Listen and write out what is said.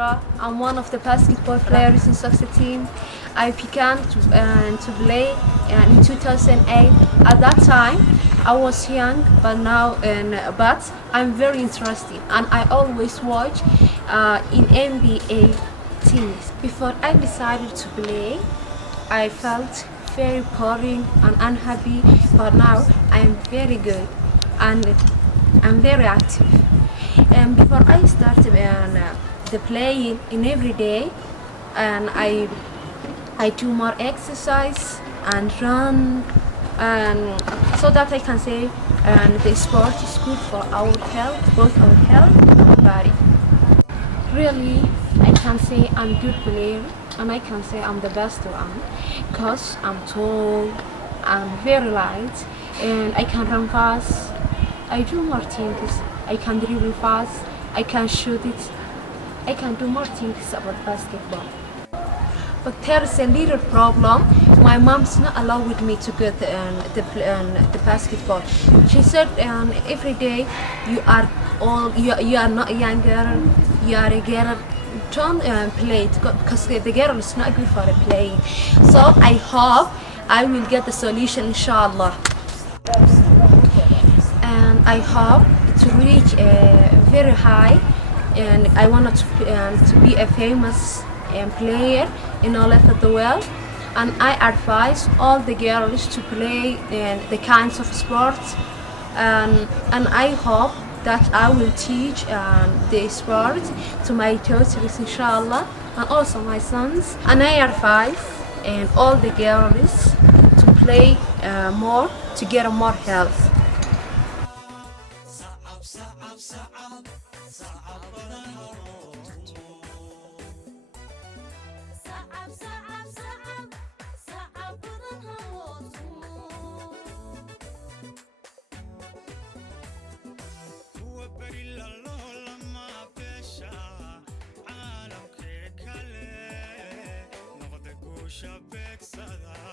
Bushra. I'm one of the basketball players in soccer team. I began to play in 2008. At that time, I was young, but I'm very interested, and I always watch in NBA teams. Before I decided to play, I felt very boring and unhappy, but now I am very good and I'm very active. And before I started the playing in every day, and I do more exercise and run, and so that I can say the sport is good for our health, both our health and body. Really, I can say I'm good player and I can say I'm the best one because I'm tall, I'm very light, and I can run fast. I do more things. I can dribble fast. I can shoot it. I can do more things about basketball. But there's a little problem. My mom's not allowed me to get the basketball. She said every day you are you are not younger. You are a girl. Don't play it because the girl is not good for a play. So I hope I will get the solution, inshallah. And I hope to reach very high, and I wanted to be a famous player in all over the world. And I advise all the girls to play the kinds of sports, and I hope that I will teach the sport to my daughters, inshallah, and also my sons. And I advise all the girls to play more to get more health. Shabek sada